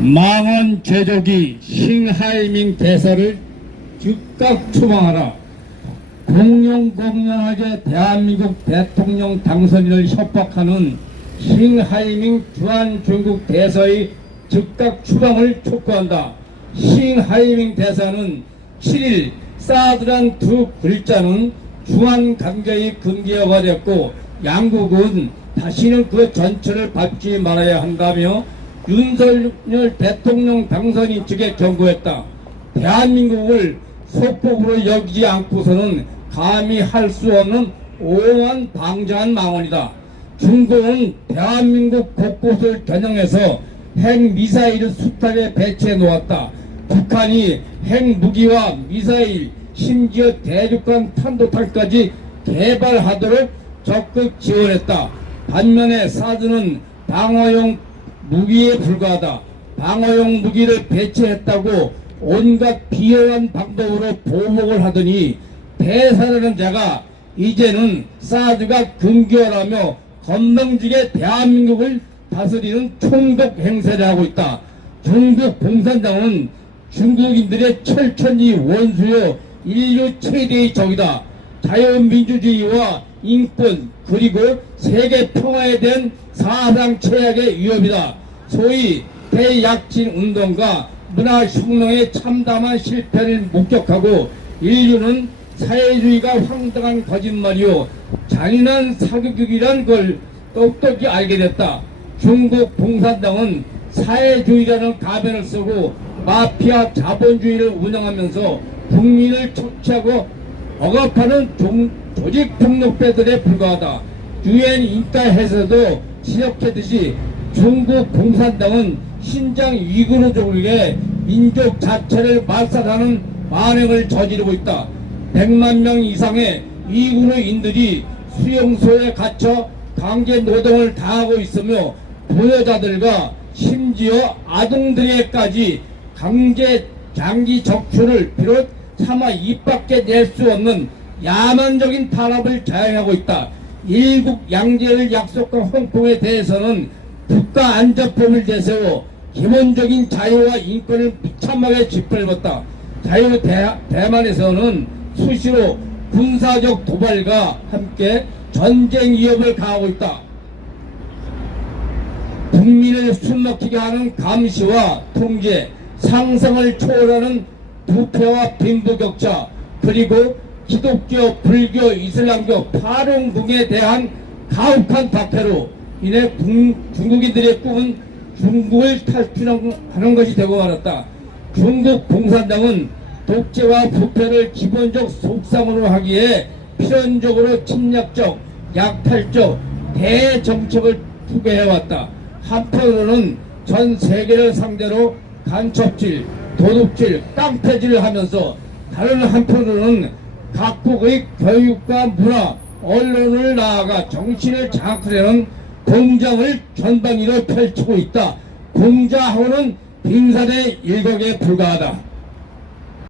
망원 제조기 싱하이밍 대사를 즉각 추방하라. 공룡공룡하게 대한민국 대통령 당선인을 협박하는 싱하이밍 주한 중국 대사의 즉각 추방을 촉구한다. 싱하이밍 대사는 7일 사드란 두 글자는 주한 강제의 금기어가 됐고 양국은 다시는 그 전체를 밟지 말아야 한다며 윤석열 대통령 당선인 측에 경고했다. 대한민국을 속국으로 여기지 않고서는 감히 할 수 없는 오만 방자한 망언이다. 중국은 대한민국 곳곳을 겨냥해서 핵미사일을 숱하게 배치해 놓았다. 북한이 핵무기와 미사일, 심지어 대륙간 탄도탄까지 개발하도록 적극 지원했다. 반면에 사드는 방어용 무기에 불과하다. 방어용 무기를 배치했다고 온갖 비열한 방법으로 보복을 하더니 대사라는 자가 이제는 사드가 근교라며 건방지게 대한민국을 다스리는 총독 행세를 하고 있다. 중국 공산당은 중국인들의 철천지 원수요 인류 최대의 적이다. 자유민주주의와 인권 그리고 세계 평화에 대한 사상 최악의 위협이다. 소위 대약진 운동과 문화 혁명의 참담한 실패를 목격하고 인류는 사회주의가 황당한 거짓말이요 잔인한 사교육이란 걸 똑똑히 알게 됐다. 중국 공산당은 사회주의라는 가면을 쓰고 마피아 자본주의를 운영하면서 국민을 착취하고 억압하는 종- 조직 폭력배들에 불과하다. 유엔 인가에서도 지적했듯이 중국 공산당은 신장 위구르 족에게 민족 자체를 말살하는 만행을 저지르고 있다. 100만 명 이상의 위구르인들이 수용소에 갇혀 강제 노동을 당하고 있으며 부여자들과 심지어 아동들에게까지 강제 장기 적출을 비롯 차마 입 밖에 낼 수 없는 야만적인 탄압을 자행하고 있다. 일국 양제를 약속한 홍콩에 대해서는 국가 안전법을 내세워 기본적인 자유와 인권을 비참하게 짓밟았다. 자유 대, 대만에서는 수시로 군사적 도발과 함께 전쟁 위협을 가하고 있다. 국민을 숨막히게 하는 감시와 통제, 상상을 초월하는 부패와 빈부격차, 그리고 기독교, 불교, 이슬람교, 파롱궁에 대한 가혹한 박해로 국- 중국인들의 꿈은 중국을 탈출하는 것이 되고 말았다. 중국 공산당은 독재와 부패를 기본적 속상으로 하기에 필연적으로 침략적, 약탈적 대정책을 투개해왔다. 한편으로는 전 세계를 상대로 간첩질, 도둑질, 깡패질을 하면서 다른 한편으로는 각국의 교육과 문화, 언론을 나아가 정신을 장악하려는 공장을 전방위로 펼치고 있다. 공자하고는 빙산의 일각에 불과하다.